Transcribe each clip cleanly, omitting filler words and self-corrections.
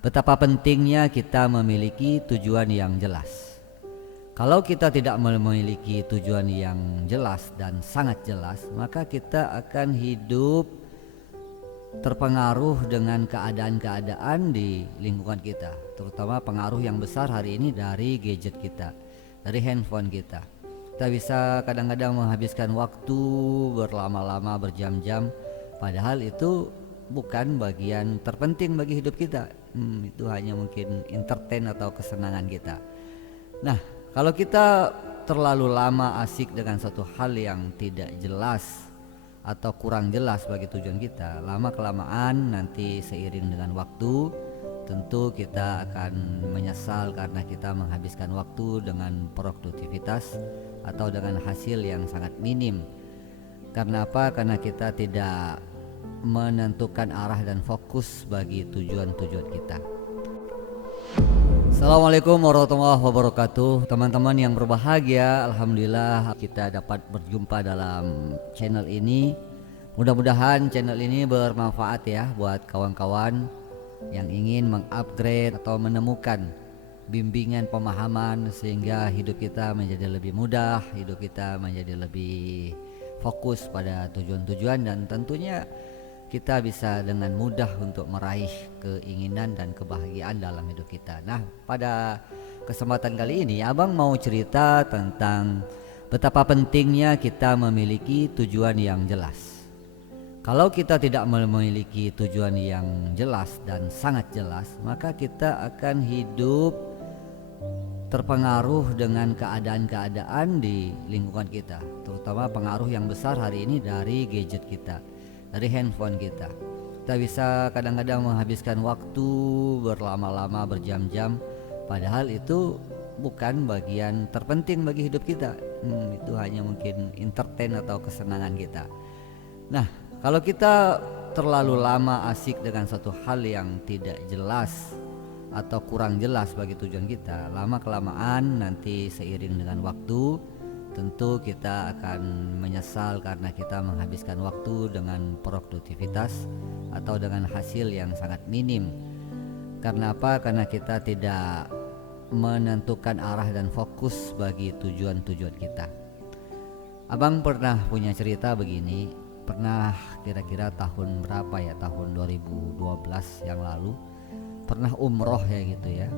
Betapa pentingnya kita memiliki tujuan yang jelas. Kalau kita tidak memiliki tujuan yang jelas dan sangat jelas, maka kita akan hidup terpengaruh dengan keadaan-keadaan di lingkungan kita, terutama pengaruh yang besar hari ini dari gadget kita, dari handphone kita. Kita bisa kadang-kadang menghabiskan waktu berlama-lama, berjam-jam, padahal itu bukan bagian terpenting bagi hidup kita. Itu hanya mungkin entertain atau kesenangan kita. Nah, kalau kita terlalu lama asik dengan satu hal yang tidak jelas atau kurang jelas bagi tujuan kita, lama kelamaan nanti seiring dengan waktu tentu kita akan menyesal karena kita menghabiskan waktu dengan produktivitas atau dengan hasil yang sangat minim. Karena apa? Karena kita tidak menentukan arah dan fokus bagi tujuan-tujuan kita. Assalamualaikum warahmatullahi wabarakatuh. Teman-teman yang berbahagia, alhamdulillah kita dapat berjumpa dalam channel ini. Mudah-mudahan channel ini bermanfaat ya buat kawan-kawan yang ingin mengupgrade atau menemukan bimbingan pemahaman sehingga hidup kita menjadi lebih mudah, hidup kita menjadi lebih fokus pada tujuan-tujuan, dan tentunya kita bisa dengan mudah untuk meraih keinginan dan kebahagiaan dalam hidup kita. Nah, pada kesempatan kali ini Abang mau cerita tentang betapa pentingnya kita memiliki tujuan yang jelas. Kalau kita tidak memiliki tujuan yang jelas dan sangat jelas, maka kita akan hidup terpengaruh dengan keadaan-keadaan di lingkungan kita, terutama pengaruh yang besar hari ini dari gadget kita, dari handphone kita. Kita bisa kadang-kadang menghabiskan waktu berlama-lama, berjam-jam, padahal itu bukan bagian terpenting bagi hidup kita. Itu hanya mungkin entertain atau kesenangan kita. Nah, kalau kita terlalu lama asik dengan satu hal yang tidak jelas atau kurang jelas bagi tujuan kita, lama kelamaan nanti seiring dengan waktu tentu kita akan menyesal karena kita menghabiskan waktu dengan produktivitas atau dengan hasil yang sangat minim. Karena apa? Karena kita tidak menentukan arah dan fokus bagi tujuan-tujuan kita. Abang pernah punya cerita begini, pernah kira-kira tahun berapa ya, tahun 2012 yang lalu pernah umroh ya gitu ya.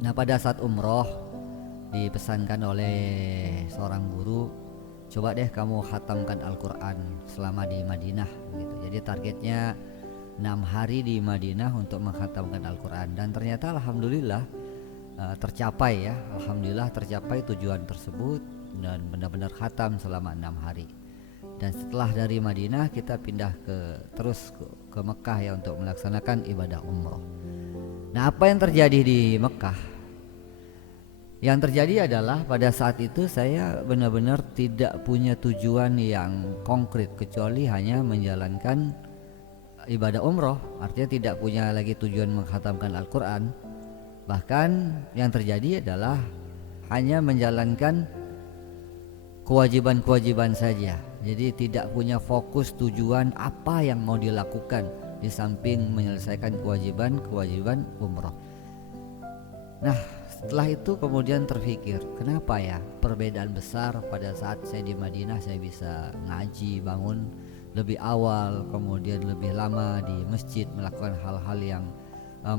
Nah, pada saat umroh dipesankan oleh seorang guru, coba deh kamu khatamkan Al-Quran selama di Madinah gitu. Jadi targetnya 6 hari di Madinah untuk menghatamkan Al-Quran, dan ternyata alhamdulillah tercapai ya. Alhamdulillah tercapai tujuan tersebut dan benar-benar khatam selama 6 hari. Dan setelah dari Madinah kita pindah terus ke Mekah ya untuk melaksanakan ibadah umroh. Nah, apa yang terjadi di Mekah? Yang terjadi adalah pada saat itu saya benar-benar tidak punya tujuan yang konkret kecuali hanya menjalankan ibadah umroh. Artinya tidak punya lagi tujuan menghatamkan Al-Quran. Bahkan yang terjadi adalah hanya menjalankan kewajiban-kewajiban saja. Jadi tidak punya fokus tujuan apa yang mau dilakukan di samping menyelesaikan kewajiban-kewajiban umroh. Nah, setelah itu kemudian terpikir, kenapa ya perbedaan besar pada saat saya di Madinah saya bisa ngaji, bangun lebih awal, kemudian lebih lama di masjid, melakukan hal-hal yang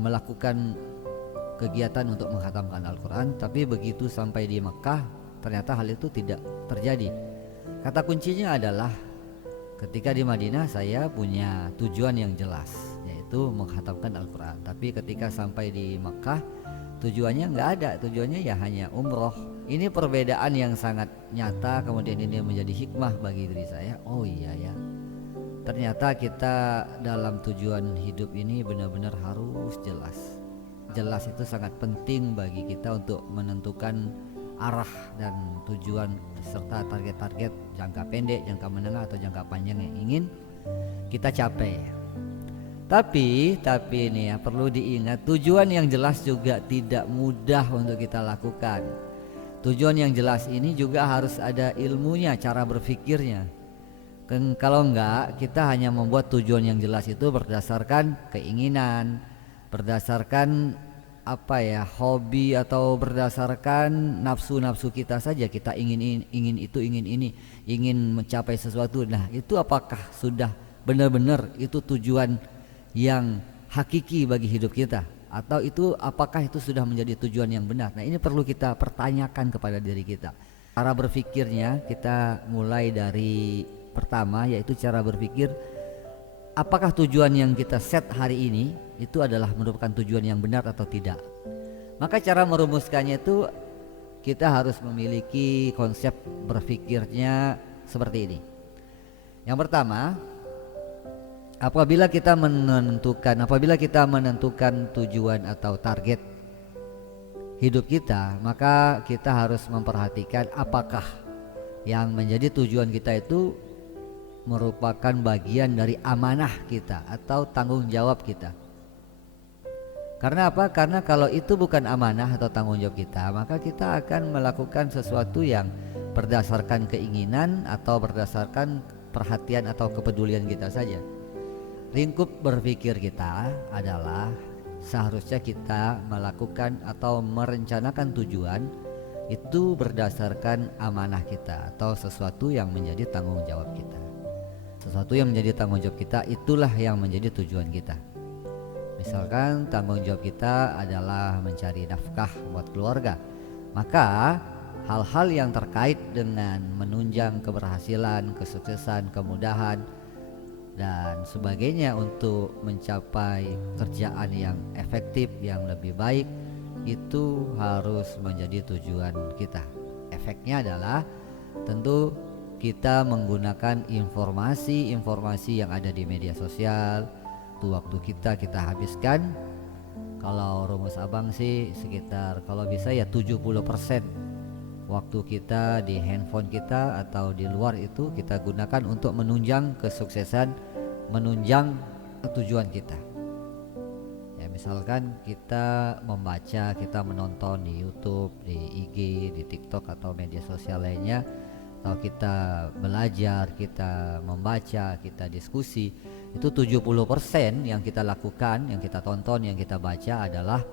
melakukan kegiatan untuk menghatamkan Al-Quran, tapi begitu sampai di Mekah ternyata hal itu tidak terjadi. Kata kuncinya adalah ketika di Madinah saya punya tujuan yang jelas, yaitu menghatamkan Al-Quran. Tapi ketika sampai di Mekah tujuannya nggak ada, tujuannya ya hanya umroh. Ini perbedaan yang sangat nyata, kemudian ini menjadi hikmah bagi diri saya. Oh iya ya, ternyata kita dalam tujuan hidup ini benar-benar harus jelas. Jelas itu sangat penting bagi kita untuk menentukan arah dan tujuan serta target-target jangka pendek, jangka menengah atau jangka panjang yang ingin kita capai. Tapi ini ya perlu diingat, tujuan yang jelas juga tidak mudah untuk kita lakukan. Tujuan yang jelas ini juga harus ada ilmunya, cara berpikirnya. Kalau enggak, kita hanya membuat tujuan yang jelas itu berdasarkan keinginan, berdasarkan hobi atau berdasarkan nafsu-nafsu kita saja. Kita ingin itu, ingin ini, ingin mencapai sesuatu. Nah, itu apakah sudah benar-benar itu tujuan yang hakiki bagi hidup kita, atau itu apakah itu sudah menjadi tujuan yang benar? Nah, ini perlu kita pertanyakan kepada diri kita. Cara berpikirnya kita mulai dari pertama, yaitu cara berpikir, apakah tujuan yang kita set hari ini itu adalah merupakan tujuan yang benar atau tidak. Maka cara merumuskannya itu kita harus memiliki konsep berpikirnya seperti ini. Yang pertama, apabila kita menentukan tujuan atau target hidup kita, maka kita harus memperhatikan apakah yang menjadi tujuan kita itu merupakan bagian dari amanah kita atau tanggung jawab kita. Karena apa? Karena kalau itu bukan amanah atau tanggung jawab kita, maka kita akan melakukan sesuatu yang berdasarkan keinginan atau berdasarkan perhatian atau kepedulian kita saja. Lingkup berpikir kita adalah seharusnya kita melakukan atau merencanakan tujuan itu berdasarkan amanah kita atau sesuatu yang menjadi tanggung jawab kita. Sesuatu yang menjadi tanggung jawab kita, itulah yang menjadi tujuan kita. Misalkan tanggung jawab kita adalah mencari nafkah buat keluarga, maka hal-hal yang terkait dengan menunjang keberhasilan, kesuksesan, kemudahan dan sebagainya untuk mencapai kerjaan yang efektif, yang lebih baik, itu harus menjadi tujuan kita. Efeknya adalah tentu kita menggunakan informasi yang ada di media sosial. Waktu kita habiskan, kalau rumus abang sih sekitar kalau bisa ya 70% waktu kita di handphone kita atau di luar itu kita gunakan untuk menunjang kesuksesan, menunjang tujuan kita. Ya, misalkan kita membaca, kita menonton di YouTube, di IG, di TikTok atau media sosial lainnya, atau kita belajar, kita membaca, kita diskusi, itu 70% yang kita lakukan, yang kita tonton, yang kita baca adalah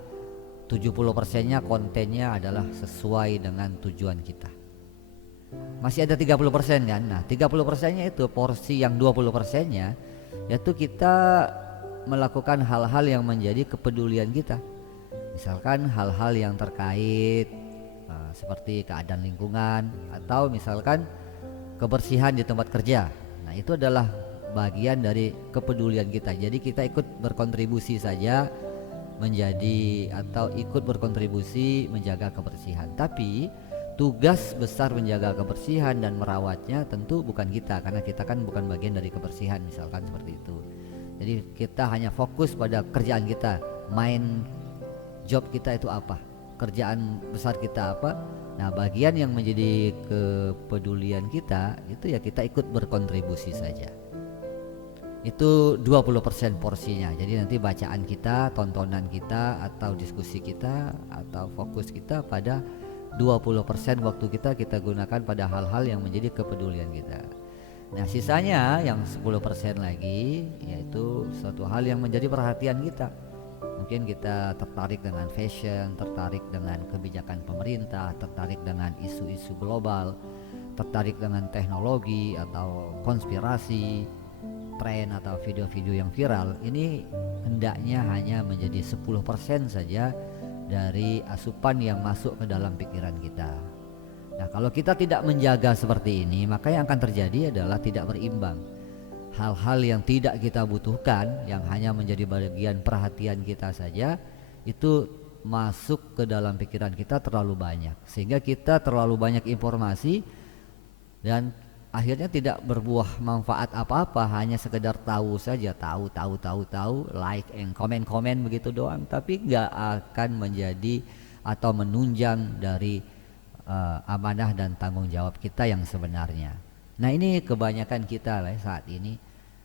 70%-nya kontennya adalah sesuai dengan tujuan kita. Masih ada 30% kan? Nah, 30%-nya itu porsi yang 20%-nya yaitu kita melakukan hal-hal yang menjadi kepedulian kita. Misalkan hal-hal yang terkait seperti keadaan lingkungan atau misalkan kebersihan di tempat kerja. Nah, itu adalah bagian dari kepedulian kita. Jadi kita ikut berkontribusi saja menjadi atau ikut berkontribusi menjaga kebersihan. Tapi tugas besar menjaga kebersihan dan merawatnya tentu bukan kita, karena kita kan bukan bagian dari kebersihan, misalkan seperti itu. Jadi kita hanya fokus pada kerjaan kita, main job kita itu apa, kerjaan besar kita apa. Nah, bagian yang menjadi kepedulian kita itu ya kita ikut berkontribusi saja. Itu 20% porsinya. Jadi nanti bacaan kita, tontonan kita, atau diskusi kita, atau fokus kita pada 20% waktu kita gunakan pada hal-hal yang menjadi kepedulian kita. Nah, sisanya yang 10% lagi yaitu suatu hal yang menjadi perhatian kita. Mungkin kita tertarik dengan fashion, tertarik dengan kebijakan pemerintah, tertarik dengan isu-isu global, tertarik dengan teknologi atau konspirasi, tren atau video-video yang viral. Ini hendaknya hanya menjadi 10% saja dari asupan yang masuk ke dalam pikiran kita. Nah, kalau kita tidak menjaga seperti ini, maka yang akan terjadi adalah tidak berimbang. Hal-hal yang tidak kita butuhkan, yang hanya menjadi bagian perhatian kita saja, itu masuk ke dalam pikiran kita terlalu banyak, sehingga kita terlalu banyak informasi dan akhirnya tidak berbuah manfaat apa-apa, hanya sekedar tahu saja, tahu, like and komen begitu doang, tapi nggak akan menjadi atau menunjang dari amanah dan tanggung jawab kita yang sebenarnya. Nah, ini kebanyakan kita saat ini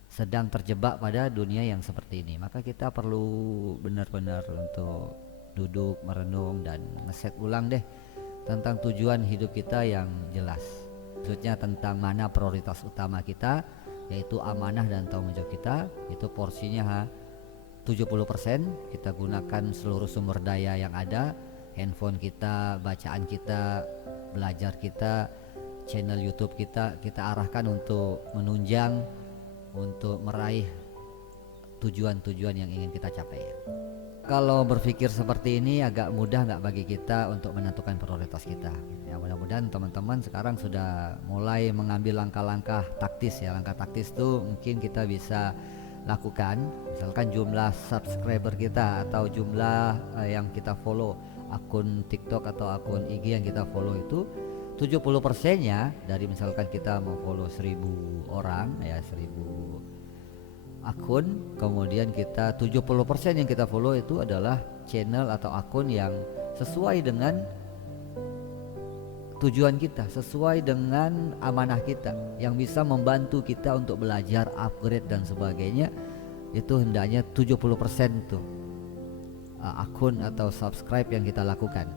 sedang terjebak pada dunia yang seperti ini. Maka kita perlu benar-benar untuk duduk, merenung dan ngeset ulang deh tentang tujuan hidup kita yang jelas. Maksudnya tentang mana prioritas utama kita, yaitu amanah dan tanggung jawab kita. Itu porsinya 70% kita gunakan seluruh sumber daya yang ada, handphone kita, bacaan kita, belajar kita, channel YouTube kita arahkan untuk menunjang, untuk meraih tujuan-tujuan yang ingin kita capai. Kalau berpikir seperti ini agak mudah nggak bagi kita untuk menentukan prioritas kita. Ya mudah-mudahan teman-teman sekarang sudah mulai mengambil langkah-langkah taktis ya. Langkah taktis itu mungkin kita bisa lakukan, misalkan jumlah subscriber kita atau jumlah yang kita follow, akun TikTok atau akun IG yang kita follow itu 70%-nya dari misalkan kita mau follow 1000 orang ya, 1000 akun, kemudian kita 70% yang kita follow itu adalah channel atau akun yang sesuai dengan tujuan kita, sesuai dengan amanah kita, yang bisa membantu kita untuk belajar, upgrade dan sebagainya. Itu hendaknya 70% tuh akun atau subscribe yang kita lakukan.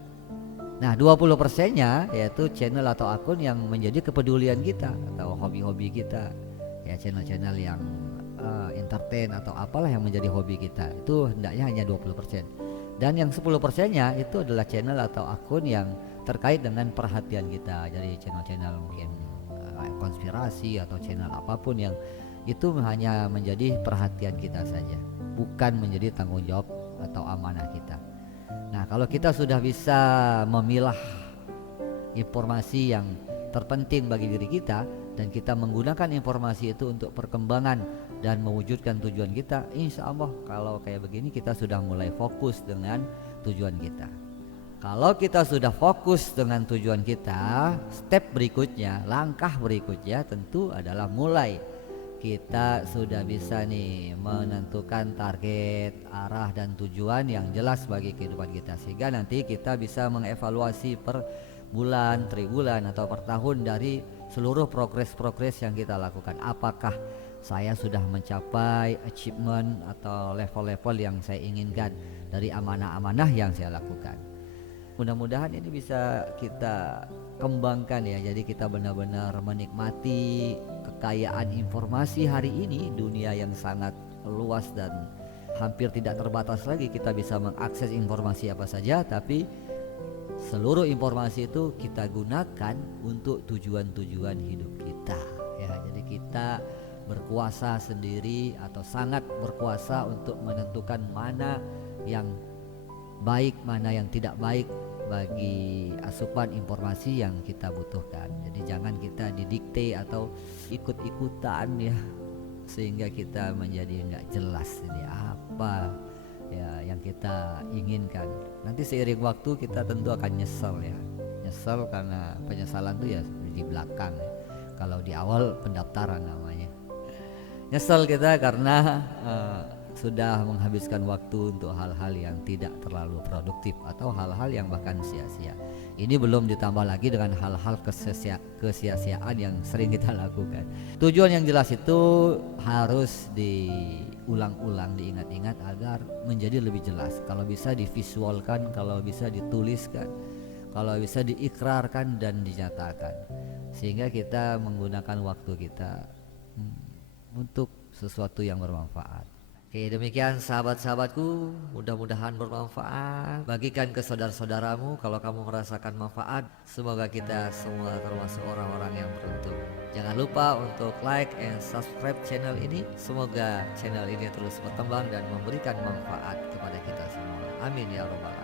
Nah 20%-nya yaitu channel atau akun yang menjadi kepedulian kita atau hobi-hobi kita, ya channel-channel yang entertain atau apalah yang menjadi hobi kita, itu hendaknya hanya 20%. Dan yang 10%-nya itu adalah channel atau akun yang terkait dengan perhatian kita. Jadi channel-channel mungkin konspirasi atau channel apapun yang itu hanya menjadi perhatian kita saja, bukan menjadi tanggung jawab atau amanah kita. Nah kalau kita sudah bisa memilah informasi yang terpenting bagi diri kita dan kita menggunakan informasi itu untuk perkembangan dan mewujudkan tujuan kita, insya Allah kalau kayak begini kita sudah mulai fokus dengan tujuan kita. Kalau kita sudah fokus dengan tujuan kita, step berikutnya, langkah berikutnya tentu adalah mulai kita sudah bisa nih menentukan target, arah dan tujuan yang jelas bagi kehidupan kita, sehingga nanti kita bisa mengevaluasi per bulan, tribulan atau per tahun dari seluruh progres yang kita lakukan. Apakah saya sudah mencapai achievement atau level-level yang saya inginkan dari amanah-amanah yang saya lakukan. Mudah-mudahan ini bisa kita kembangkan ya. Jadi kita benar-benar menikmati kekayaan informasi hari ini, dunia yang sangat luas dan hampir tidak terbatas lagi. Kita bisa mengakses informasi apa saja, tapi seluruh informasi itu kita gunakan untuk tujuan-tujuan hidup kita ya. Jadi kita berkuasa sendiri atau sangat berkuasa untuk menentukan mana yang baik, mana yang tidak baik bagi asupan informasi yang kita butuhkan. Jadi jangan kita didikte atau ikut-ikutan ya, sehingga kita menjadi nggak jelas ini apa ya yang kita inginkan. Nanti seiring waktu kita tentu akan nyesel ya, nyesel karena penyesalan itu ya di belakang ya. Kalau di awal pendaftaran namanya nyesel kita karena sudah menghabiskan waktu untuk hal-hal yang tidak terlalu produktif atau hal-hal yang bahkan sia-sia. Ini belum ditambah lagi dengan hal-hal kesia-siaan yang sering kita lakukan. Tujuan yang jelas itu harus diulang-ulang, diingat-ingat agar menjadi lebih jelas. Kalau bisa divisualkan, kalau bisa dituliskan, kalau bisa diikrarkan dan dinyatakan, sehingga kita menggunakan waktu kita untuk sesuatu yang bermanfaat. Oke, demikian sahabat-sahabatku, mudah-mudahan bermanfaat. Bagikan ke saudara-saudaramu kalau kamu merasakan manfaat. Semoga kita semua termasuk orang-orang yang beruntung. Jangan lupa untuk like and subscribe channel ini. Semoga channel ini terus berkembang dan memberikan manfaat kepada kita semua. Amin ya rabbal alamin.